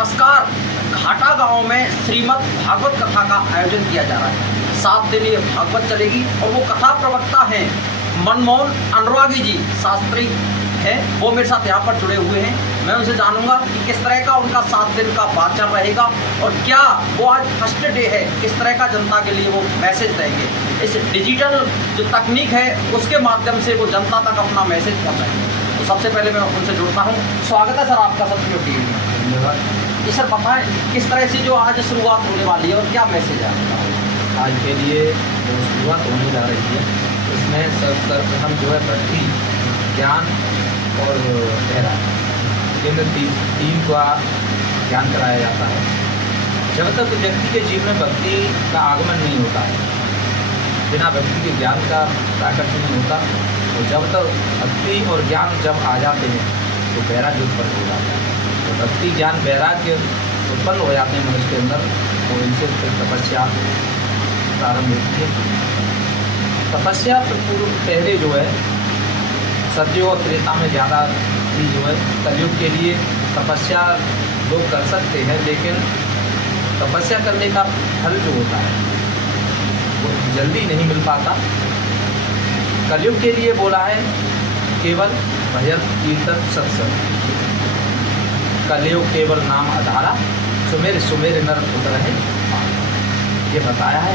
नमस्कार। घाटा गांव में श्रीमद् भागवत कथा का आयोजन किया जा रहा है। 7 दिन ये भागवत चलेगी और वो कथा प्रवक्ता हैं मनमोहन अनुरागी जी शास्त्री हैं, वो मेरे साथ यहाँ पर जुड़े हुए हैं। मैं उनसे जानूंगा कि किस तरह का उनका 7 दिन का वाचन रहेगा और क्या वो आज फर्स्ट डे है, किस तरह का जनता के लिए वो मैसेज देंगे। इस डिजिटल जो तकनीक है उसके माध्यम से वो जनता तक अपना मैसेज पहुँचाएंगे। तो सबसे पहले मैं उनसे जुड़ता हूँ। स्वागत है सर आपका सत्य टीवी में। धन्यवाद। जी सर, बताएं किस तरह से जो आज शुरुआत होने वाली है और क्या मैसेज है आपका आज के लिए जो शुरुआत होने जा रही है उसमें सर्वप्रथम जो है भक्ति, ज्ञान और गहरा, इन तीन का ज्ञान कराया जाता है। जब तक व्यक्ति के जीवन में भक्ति का आगमन नहीं होता है, बिना भक्ति के ज्ञान का प्राकट नहीं होता, तो जब तक भक्ति और ज्ञान जब आ जाते हैं तो वैराग्य उत्पन्न हो जाता है। तो भक्ति, ज्ञान, वैराग्य उत्पन्न हो जाते हैं मनुष्य के अंदर, और इनसे फिर तपस्या प्रारंभ होती है। तपस्या तो पूर्व पहले जो है सतयुग और त्रेता में ज़्यादा थी, जो है कलयुग के लिए तपस्या लोग कर सकते हैं, लेकिन तपस्या करने का फल जो होता है वो जल्दी नहीं मिल पाता। कलयुग के लिए बोला है केवल भजन कीर्तन सत्संग, कलयुग केवल नाम आधारा, सुमेर सुमेर नर उतर है, ये बताया है।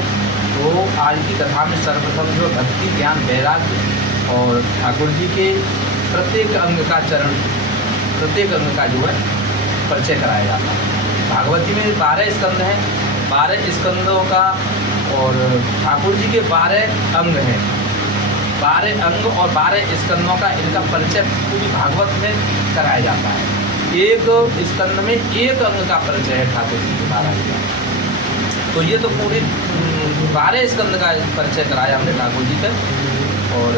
तो आज की कथा में सर्वप्रथम जो भक्ति, ज्ञान, वैराग्य और ठाकुर जी के प्रत्येक अंग का चरण, प्रत्येक अंग का जो है परिचय कराया जाता है। भागवती में 12 स्कंद हैं, 12 स्कंदों का और ठाकुर जी के 12 अंग हैं। 12 अंग और 12 स्कंदों का इनका परिचय पूरी भागवत में कराया जाता है। एक स्कंद में एक अंग का परिचय है ठाकुर जी के 12 का। तो ये तो पूरी 12 स्कंद का परिचय कराया हमने ठाकुर जी का। और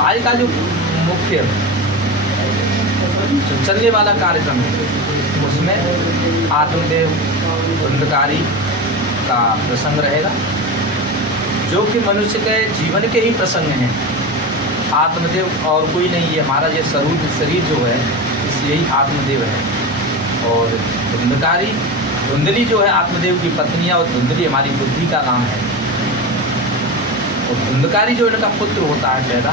आज का जो मुख्य चलने वाला कार्यक्रम है उसमें आत्मदेव धुंधकारी का प्रसंग रहेगा, जो कि मनुष्य के जीवन के ही प्रसंग हैं। आत्मदेव और कोई नहीं, ये हमारा ये शरीर जो है यही आत्मदेव है। और धुंधकारी, धुंधली जो है आत्मदेव की पत्नी है, और धुंधली हमारी बुद्धि का नाम है। और धुंधकारी जो इनका पुत्र होता है पैदा,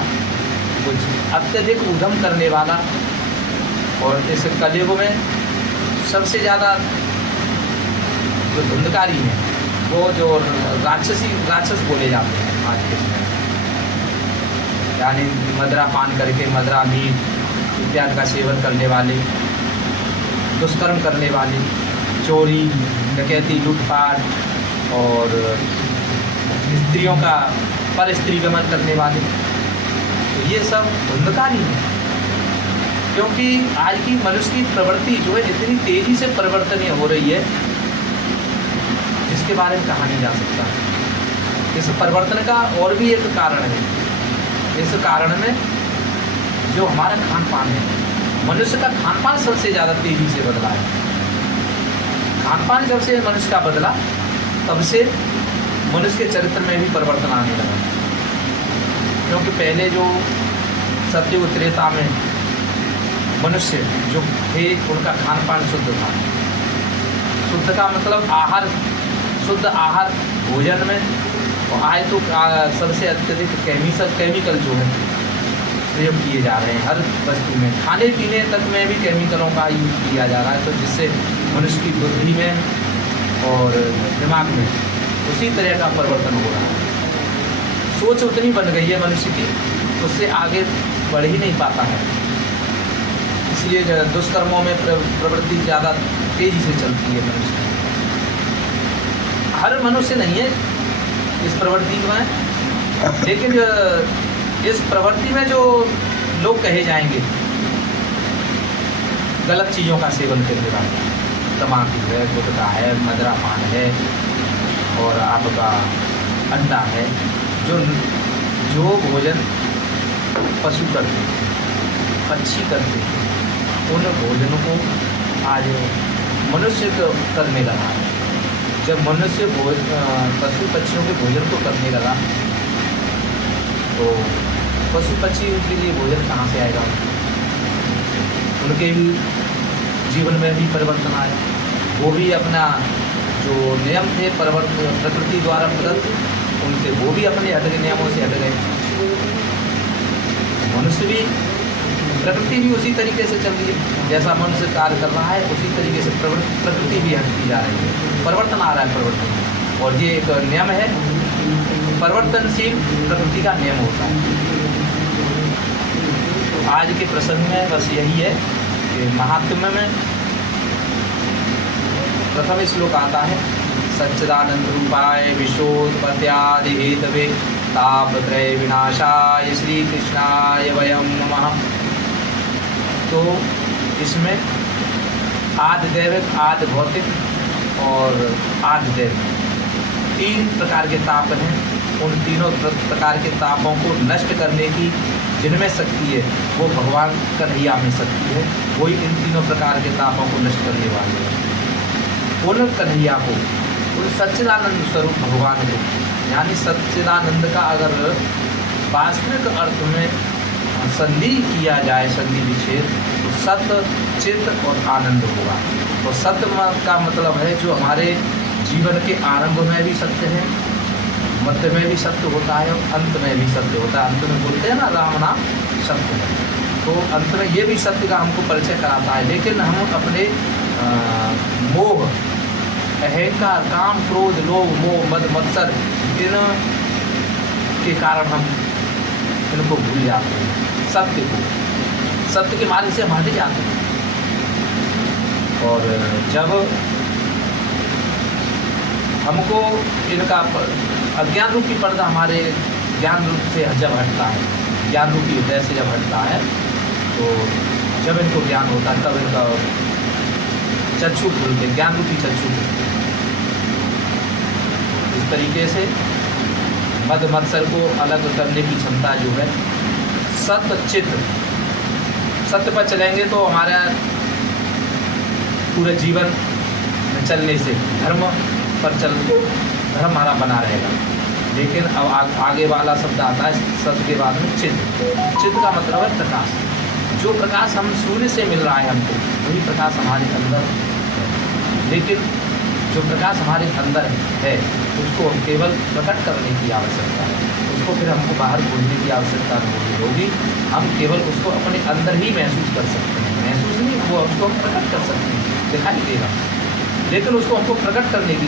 कुछ अत्यधिक उद्यम करने वाला, और इस कलयुग में सबसे ज़्यादा जो धुंधकारी है वो जो राक्षस बोले जाते हैं आज के समय, यानी मदरा पान करके, मदरा मीट इत्यादि का सेवन करने वाले, दुष्कर्म करने वाले, चोरी डकैती लूटपाट और स्त्रियों का पर स्त्री गमन करने वाले, तो ये सब धुंधकारी हैं। क्योंकि आज की मनुष्य की प्रवृत्ति जो है इतनी तेज़ी से परिवर्तनीय हो रही है, जिसके बारे में कहा नहीं जा सकता। इस परिवर्तन का और भी एक कारण है। इस कारण में जो हमारा खान पान है, मनुष्य का खान पान सबसे ज़्यादा तेज़ी से बदला है। खान पान जब से मनुष्य का बदला, तब से मनुष्य के चरित्र में भी परिवर्तन आने लगा। क्योंकि पहले जो सतयुग त्रेता में मनुष्य जो थे उनका खान पान शुद्ध था। शुद्ध का मतलब आहार, शुद्ध आहार भोजन में, और आज तो सबसे अत्यधिक केमिकल जो है प्रयोग किए जा रहे हैं हर वस्तु में। खाने पीने तक में भी केमिकलों का यूज किया जा रहा है, तो जिससे मनुष्य की बुद्धि में और दिमाग में उसी तरह का परिवर्तन हो रहा है। सोच उतनी बन गई है मनुष्य की, उससे आगे बढ़ ही नहीं पाता है। इसलिए दुष्कर्मों में प्रवृत्ति ज़्यादा तेज़ी से चलती है मनुष्य की। हर मनुष्य नहीं है इस प्रवृत्ति में, लेकिन इस प्रवृत्ति में जो लोग कहे जाएंगे गलत चीज़ों का सेवन करने वाले, तम्बाकू है, गुटखा है, मदरा पान है और आपका अंडा है, जो भोजन पशु करते हैं, पक्षी करते हैं, उन भोजनों को आज मनुष्य करने लगा। जब मनुष्य पशु पक्षियों के भोजन को करने लगा, तो पशु पक्षी के लिए भोजन कहाँ से आएगा? उनके भी जीवन में भी परिवर्तन आया। वो भी अपना जो नियम थे प्रकृति द्वारा प्रदत्त, उनसे वो भी अपने हट गए, नियमों से हट गए। मनुष्य भी, प्रकृति भी उसी तरीके से चल रही है, जैसा मनुष्य कार्य कर रहा है उसी तरीके से प्रकृति भी हटती जा रही है, परिवर्तन आ रहा है प्रवर्तन। और ये एक नियम है, परिवर्तनशील प्रकृति का नियम होता है। आज के प्रसंग में बस यही है कि महात्म्य में प्रथम श्लोक आता है, सच्चिदानंद रूपाय विश्वोत्पत्त्यादि हेतवे तापत्रय विनाशाय श्री कृष्णाय वयं नमः। तो इसमें आदि दैविक, आदि भौतिक और आदि दैविक 3 प्रकार के ताप हैं। उन तीनों प्रकार के तापों को नष्ट करने की जिनमें शक्ति है वो भगवान कन्हैया में शक्ति है। वही इन तीनों प्रकार के तापों को नष्ट करने वाले हैं। उन कन्हैया को, उन सच्चिदानंद स्वरूप भगवान को, यानी सच्चिदानंद का अगर वास्तविक अर्थ में संधि किया जाए, संधि विच्छेद, तो सत्य, चित्त और आनंद होगा। तो सत्य का मतलब है जो हमारे जीवन के आरंभ में भी सत्य है, मध्य में भी सत्य होता है और अंत में भी सत्य होता है। अंत में बोलते हैं ना राम नाम सत्य है, तो अंत में ये भी सत्य का हमको परिचय कराता है। लेकिन हम अपने मोह, अहंकार, काम, क्रोध, लोभ, मोह, मद, मत्सर, इन के कारण हम इनको भूल जाते हैं। सत्य को, सत्य के मार्ग से हम हट जाते हैं। और जब हमको इनका अज्ञान रूपी पर्दा हमारे ज्ञान रूप से जब हटता है, ज्ञान रूपी हृदय से जब हटता है, तो जब इनको ज्ञान होता है तब इनका चक्षु खुलते, ज्ञान रूपी चक्षु खुलते। इस तरीके से मद मत्सर को अलग करने की क्षमता जो है सत्य चित्त, सत्य पर चलेंगे तो हमारा पूरे जीवन में चलने से धर्म पर धर्म हमारा बना रहेगा। लेकिन अब आगे वाला शब्द आता है सत्य के बाद में चित्त। चित्त का मतलब है प्रकाश। जो प्रकाश हम सूर्य से मिल रहा है हमको, वही प्रकाश हमारे अंदर है। लेकिन जो प्रकाश हमारे अंदर है उसको केवल प्रकट करने की आवश्यकता है, उसको फिर हमको बाहर खोलने की आवश्यकता नहीं होगी। हम केवल उसको अपने अंदर ही महसूस कर सकते हैं। महसूस नहीं हुआ उसको हम प्रकट कर सकते हैं, दिखाई देगा, लेकिन उसको हमको प्रकट करने की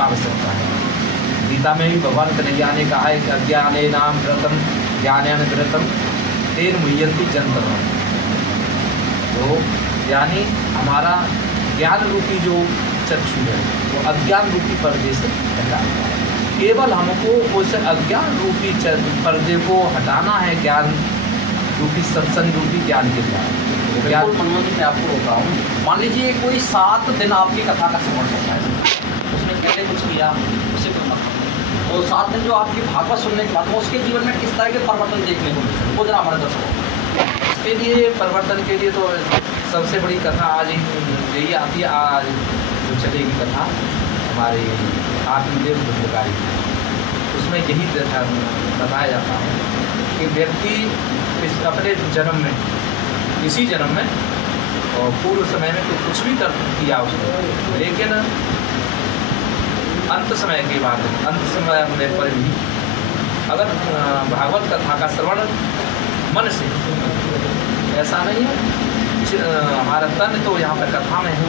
आवश्यकता है। गीता में भी भगवान कन्हैया ने कहा है कि अज्ञाने नाम व्रतम ज्ञानेन व्रतम तेन मुह्यन्ति जन्तरः। तो यानी हमारा ज्ञान रूपी जो चक्षु है वो अज्ञान रूपी पर्दे से हटाता है। केवल हमको उस अज्ञान रूपी पर्दे को हटाना है ज्ञान रूपी, सत्संग रूपी ज्ञान के द्वारा। बिल्कुल मनमोहन जी, मैं आपको रोक रहा हूँ। मान लीजिए कोई 7 दिन आपकी कथा का श्रवण करता है, उसने पहले कुछ किया, उसे कोई मतलब नहीं, और 7 दिन जो आपकी भागवत सुनने के बाद उसके जीवन में किस तरह के परिवर्तन देखने को मिलते हैं, वो जरा हमारे दर्शकों। इसके लिए परिवर्तन के लिए तो सबसे बड़ी कथा आज यही आती है, आज जो चलेगी कथा हमारी आत्मदेव धुंधकारी, उसमें यही बताया जाता है कि व्यक्ति अपने जन्म में, इसी जन्म में और पूर्व समय में तो कुछ भी कर किया उसने, लेकिन अंत समय के बाद, अंत समय में पर भी अगर भागवत कथा का श्रवण मन से, ऐसा नहीं है हमारा तन तो यहाँ पर कथा में है,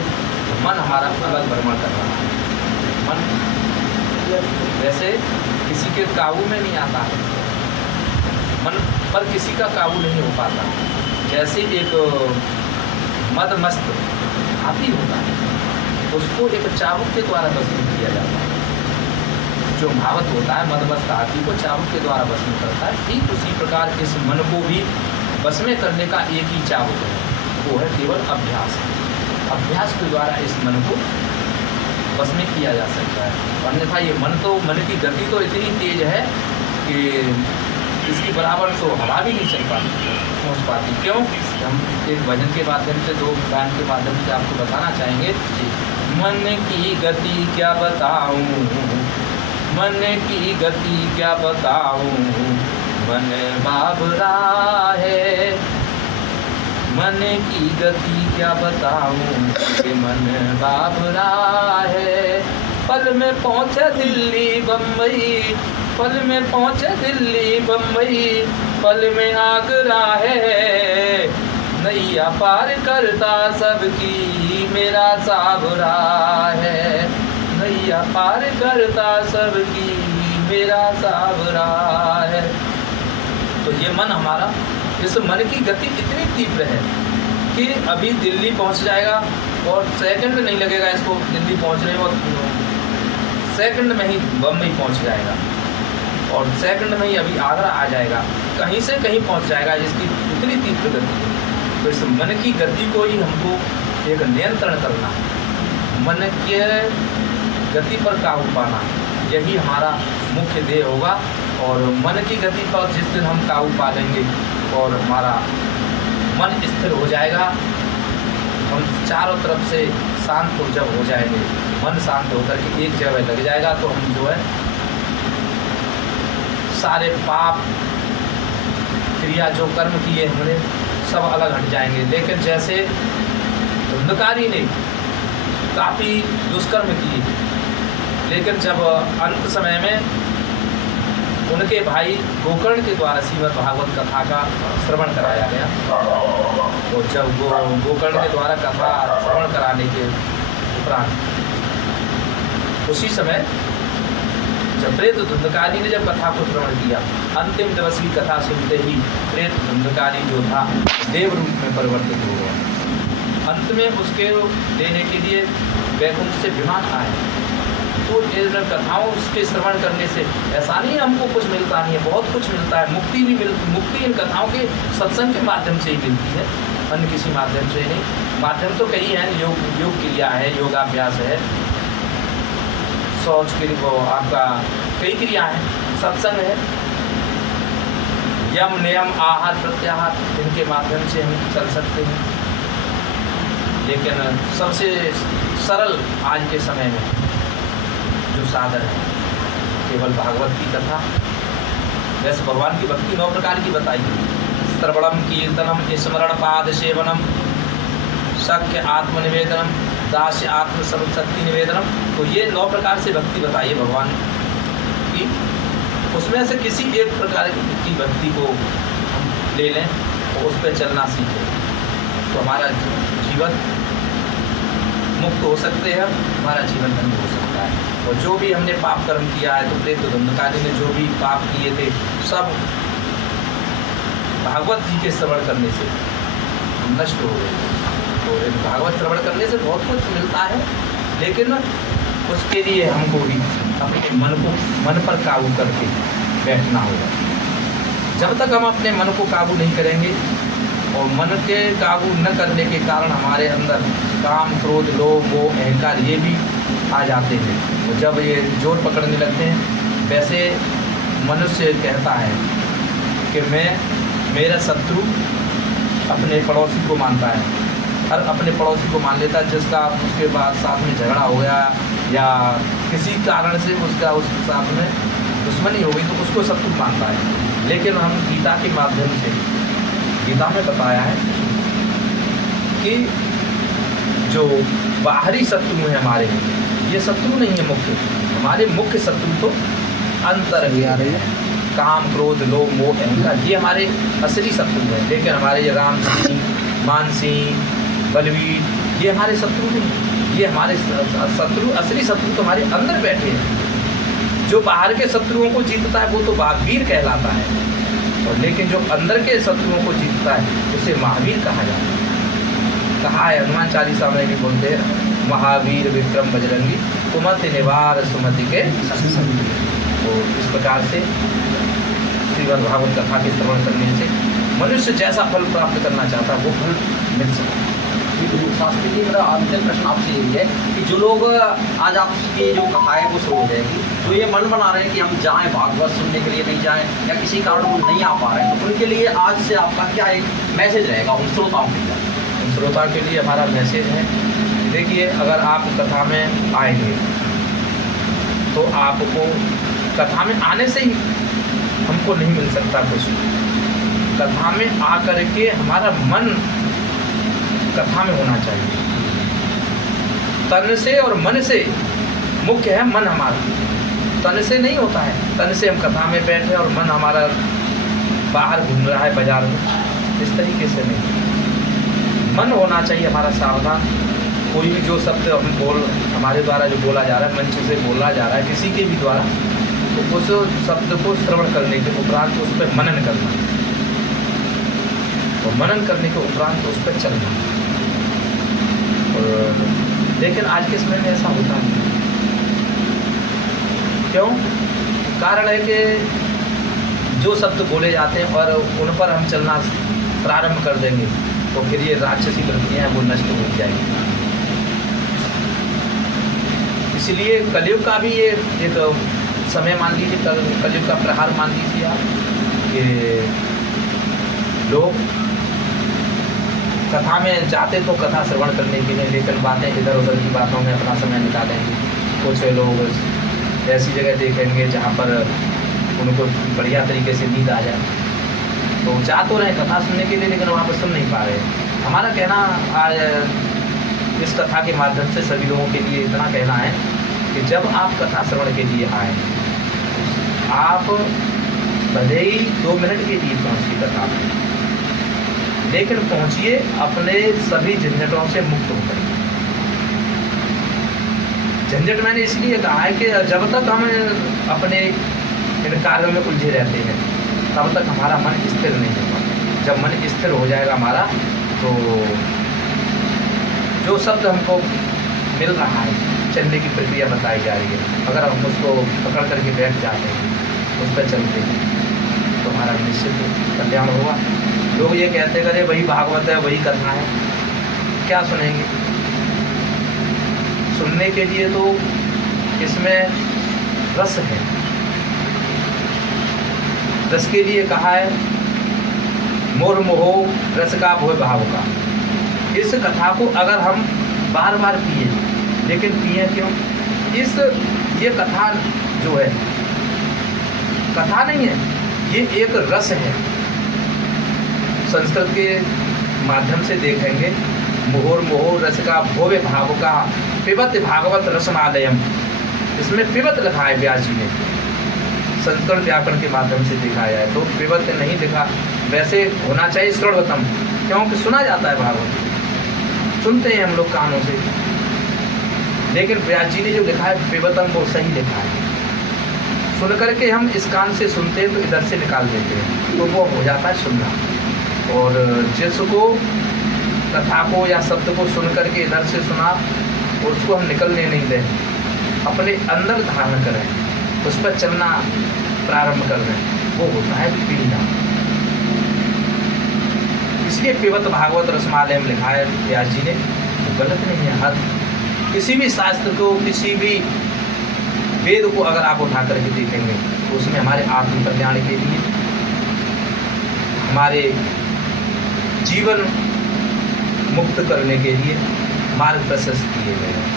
मन हमारा अलग भ्रमण कर रहा है। मन वैसे किसी के काबू में नहीं आता है, मन पर किसी का काबू नहीं हो पाता। जैसे एक मदमस्त हाथी होता है, उसको एक चाबुक के द्वारा भस्म किया जाता है। जो भावत होता है मदमस्त हाथी को चाबुक के द्वारा भस्म करता है। ठीक उसी प्रकार इस मन को भी भस्म करने का एक ही चाबुक है, वो है केवल अभ्यास। अभ्यास के द्वारा इस मन को भस्म किया जा सकता है। अन्यथा ये मन की गति तो इतनी तेज है कि इसकी बराबर तो हवा भी नहीं चल पाती, पहुँच पाती। क्यों? हम एक भजन के माध्यम से, 2 गान के माध्यम से आपको बताना चाहेंगे। मन की गति क्या बताऊं, मन की गति क्या बताऊं, मन बाबरा है, मन की गति क्या बताऊं कि मन बाबरा है। पल में पहुँचे दिल्ली बम्बई, पल में पहुँचे दिल्ली बम्बई, पल में आगरा है। नैया पार करता सबकी मेरा साबरा है, नैया पार करता सबकी मेरा साबरा है। तो ये मन हमारा, इस मन की गति इतनी तीव्र है कि अभी दिल्ली पहुंच जाएगा और सेकंड नहीं लगेगा इसको दिल्ली पहुंचने में, और सेकंड में ही बम्बई पहुंच जाएगा और सेकंड में ही अभी आगरा आ जाएगा, कहीं से कहीं पहुंच जाएगा। इसकी इतनी तीव्र गति है। तो इस मन की गति को ही हमको एक नियंत्रण करना, मन के गति पर काबू पाना, यही हमारा मुख्य ध्येय होगा। और मन की गति पर जिस दिन हम काबू पा लेंगे और हमारा मन स्थिर हो जाएगा, हम चारों तरफ से शांत जब हो जाएंगे, मन शांत होकर के एक जगह लग जाएगा, तो हम जो है सारे पाप क्रिया जो कर्म किए हमने सब अलग हट जाएंगे। लेकिन जैसे धुंधकारी ने काफ़ी दुष्कर्म किए, लेकिन जब अंत समय में उनके भाई गोकर्ण के द्वारा श्रीमद् भागवत कथा का श्रवण कराया गया, और जब गोकर्ण के द्वारा कथा श्रवण कराने के उपरांत उसी समय जब प्रेत धुंधकारी ने जब कथा को श्रवण किया, अंतिम दिवस की कथा सुनते ही प्रेत धुंधकारी जो था देव रूप में परिवर्तित हो गया। अंत में उसके लेने के लिए वैकुंठ से विमान आए। तो इन कथाओं के श्रवण करने से ऐसा नहीं हमको कुछ मिलता नहीं है, बहुत कुछ मिलता है। मुक्ति इन कथाओं के सत्संग के माध्यम से ही मिलती है, अन्य किसी माध्यम से नहीं। माध्यम तो कई हैं, योग क्रिया है, योगाभ्यास है, शौच के लिए आपका कई क्रिया है, सत्संग है, यम नियम आहार प्रत्याहार, इनके माध्यम से हम चल सकते हैं। लेकिन सबसे सरल आज के समय में जो साधन है केवल भागवत की कथा। वैसे भगवान की भक्ति 9 प्रकार की बताई, श्रवणम कीर्तनम स्मरण पाद सेवनम सख्य आत्मनिवेदनम दास्य आत्म शक्ति निवेदनम। तो ये 9 प्रकार से भक्ति बताई है भगवान की। उसमें से किसी एक प्रकार की भक्ति को हम ले लें और उस पर चलना सीखें, तो हमारा जीवन मुक्त हो सकते हैं, हमारा जीवन धन्य हो सकता है। और जो भी हमने पाप कर्म किया है, तो प्रेत धुंधकारी ने जो भी पाप किए थे सब भागवत जी के श्रवण करने से नष्ट हो गए। तो भागवत श्रवण करने से बहुत कुछ मिलता है, लेकिन उसके लिए हमको भी अपने मन पर काबू करके बैठना होगा। जब तक हम अपने मन को काबू नहीं करेंगे, और मन के काबू न करने के कारण हमारे अंदर काम क्रोध लोभ मोह अहंकार ये भी आ जाते हैं। तो जब ये जोर पकड़ने लगते हैं, वैसे मनुष्य कहता है कि मेरा शत्रु अपने पड़ोसी को मानता है, हर अपने पड़ोसी को मान लेता है। जिसका उसके बाद साथ में झगड़ा हो गया या किसी कारण से उसके साथ में दुश्मनी हो गई, तो उसको शत्रु मानता है। लेकिन हम गीता के माध्यम से, गीता में बताया है कि जो बाहरी शत्रु हैं हमारे, ये शत्रु नहीं है मुख्य, हमारे मुख्य शत्रु तो अंतर है, काम क्रोध लोभ मोह अहंकार, ये हमारे असली शत्रु हैं। लेकिन हमारे ये राम सिंह, मान सिंह, बलवीर, ये हमारे शत्रु नहीं, ये हमारे शत्रु, असली शत्रु तो हमारे अंदर बैठे हैं। जो बाहर के शत्रुओं को जीतता है वो तो वीर कहलाता है, और लेकिन जो अंदर के शत्रुओं को जीतता है उसे महावीर कहा जाता है। कहा है हनुमान चालीसा में भी बोलते हैं, महावीर विक्रम बजरंगी कुमति निवार सुमति के। तो इस प्रकार से श्रीमद् भागवत कथा के श्रवण करने से मनुष्य जैसा फल प्राप्त करना चाहता है वो फल मिल सकता है। शास्त्री जी, मेरा अंतिम प्रश्न आपसे यही है कि जो लोग आज आपकी जो कथा है वो शुरू हो जाएगी, जो ये मन बना रहे हैं कि हम जाएं भागवत सुनने के लिए नहीं जाएं, या किसी कारण वो नहीं आ पा रहे हैं, तो उनके लिए आज से आपका क्या एक मैसेज रहेगा उन श्रोताओं के लिए? उन श्रोता के लिए हमारा मैसेज है, देखिए अगर आप कथा में आएंगे तो आपको कथा में आने से ही हमको नहीं मिल सकता कुछ। कथा में आकर के हमारा मन कथा में होना चाहिए। तन से और मन से, मुख्य है मन हमारा, तन से नहीं होता है। तन से हम कथा में बैठे और मन हमारा बाहर घूम रहा है बाजार में, इस तरीके से नहीं। मन होना चाहिए हमारा सावधान। कोई भी जो शब्द हम हमारे द्वारा जो बोला जा रहा है, मंच से बोला जा रहा है किसी के भी द्वारा, तो उस शब्द को श्रवण करने के उपरांत उस पर मनन करना, और मनन करने के उपरांत उस पर चलना। और लेकिन आज के समय में ऐसा होता नहीं। क्यों? कारण है कि जो शब्द बोले जाते हैं और उन पर हम चलना प्रारंभ कर देंगे तो फिर ये राक्षसी वृत्तियाँ हैं वो नष्ट हो जाएगी। इसलिए कलयुग का भी ये एक समय मान लीजिए, कलयुग का प्रहार मान लीजिए आप, कि लोग कथा में जाते तो कथा श्रवण करने के लिए, लेकिन बातें इधर उधर की बातों में अपना समय निकालेंगे। कुछ लोग ऐसी जगह देखेंगे जहाँ पर उनको बढ़िया तरीके से नींद आ जाए, तो जा तो रहे कथा सुनने के लिए, लेकिन वहाँ पर सुन नहीं पा रहे। हमारा कहना आज इस कथा के माध्यम से सभी लोगों के लिए इतना कहना है कि जब आप कथा श्रवण के लिए आए, आप भले ही 2 मिनट के लिए पहुँचिए कथा में, लेकिन पहुँचिए अपने सभी झंझटों से मुक्त होकर। झंझट मैंने इसलिए कहा है कि जब तक हम अपने इन कार्यों में उलझे रहते हैं तब तक हमारा मन स्थिर नहीं होगा। जब मन स्थिर हो जाएगा हमारा, तो जो शब्द हमको मिल रहा है, चलने की प्रक्रिया बताई जा रही है, अगर हम उसको पकड़ करके बैठ जाते हैं, उस पर चलते हैं, तो हमारा निश्चित कल्याण होगा। लोग ये कहते हैं अरे वही भागवत है, वही कथा है, क्या सुनेंगे? सुनने के लिए तो इसमें रस है। रस के लिए कहा है मोर मोहो रस का भोय भाव का। इस कथा को अगर हम बार बार पिए, लेकिन पिए क्यों? ये कथा जो है, कथा नहीं है, ये एक रस है। संस्कृत के माध्यम से देखेंगे, मोहोर मोहो रस का भोवे भाव का पिबत भागवत रसमालयम, इसमें पिबत लिखा है व्यास जी ने, संस्कृत व्याकरण के माध्यम से दिखाया है। तो पिबत नहीं लिखा, वैसे होना चाहिए श्रवणतम, क्योंकि सुना जाता है भागवत, सुनते हैं हम लोग कानों से, लेकिन व्यास जी ने जो लिखा है पिबतम वो सही लिखा है। सुन करके हम इस कान से सुनते हैं तो इधर से निकाल देते हैं, तो वो हो जाता है सुनना। और जिसको कथा को या शब्द को सुन करके इधर से सुना, उसको हम निकलने नहीं दें, अपने अंदर धारण करें, उस पर चलना प्रारंभ कर दें, वो होता है पीना। इसलिए पिबत भागवत रसमालय में लिखा है व्यास जी ने, वो गलत नहीं है। हर किसी भी शास्त्र को, किसी भी वेद को अगर आप उठा करके देखेंगे तो उसमें हमारे आत्म कल्याण के लिए, हमारे जीवन मुक्त करने के लिए मार्ग प्रशस्त किए गए हैं।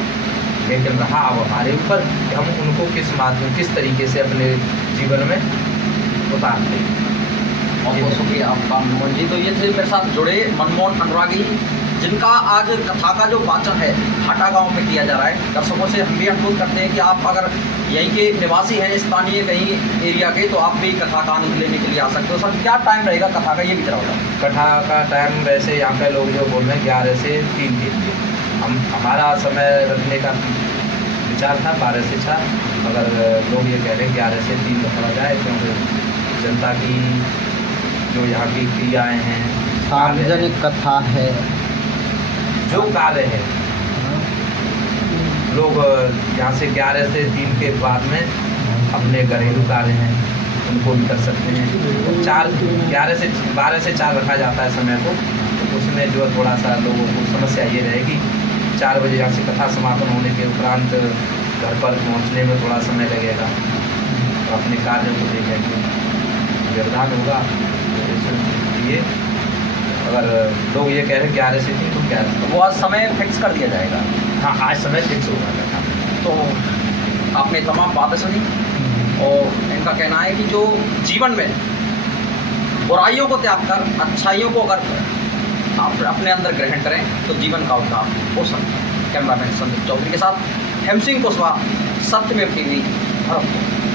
लेकिन रहा अब हमारे ऊपर कि हम उनको किस तरीके से अपने जीवन में उतारते हैं। बहुत बहुत शुक्रिया आपका मनमोहन जी। तो ये थे मेरे साथ जुड़े मनमोहन अनुरागी, जिनका आज कथा का जो वाचन है हाटा गांव में किया जा रहा है। दर्शकों से हम भी अनुरोध करते हैं कि आप अगर यहीं के निवासी हैं, स्थानीय कहीं एरिया के, तो आप भी कथा का आनंद लेने के लिए आ सकते हो। सर क्या टाइम रहेगा कथा का, ये भी जरा होगा? कथा का टाइम वैसे यहाँ पे लोग जो बोल रहे हैं 11 से 3 के लिए, हमारा समय रखने का विचार था 12 से 4, मगर लोग ये कह रहे हैं 11 से 3 रखा जाए, क्योंकि जनता की जो यहाँ की क्रियाएँ हैं, सार्वजनिक कथा है, जो कार्य है, लोग यहाँ से 11 से 3 के बाद में अपने घरेलू कार्य हैं उनको भी कर सकते हैं। 11 से 12 से 4 रखा जाता है समय को, तो उसमें जो थोड़ा सा लोगों को समस्या ये रहेगी 4 बजे यहाँ से कथा समापन होने के उपरांत घर पर पहुँचने में थोड़ा समय लगेगा, तो अपने कार्यों को देखेंगे, व्यवधान होगा। इसलिए अगर लोग ये कह रहे हैं 11 से 3 तो 11, तो वो आज समय फिक्स कर दिया जाएगा। हाँ, आज समय फिक्स होगा कथा। तो आपने तमाम बातें सुनी, और इनका कहना है कि जो जीवन में बुराइयों को त्याग कर अच्छाइयों को अगर आप अपने अंदर ग्रहण करें तो जीवन का उद्धार हो सकता है। कैमरामैन संदीप चौधरी के साथ हेम सिंह कुशवाहा, सत्यमेव टीवी, भरतपुर।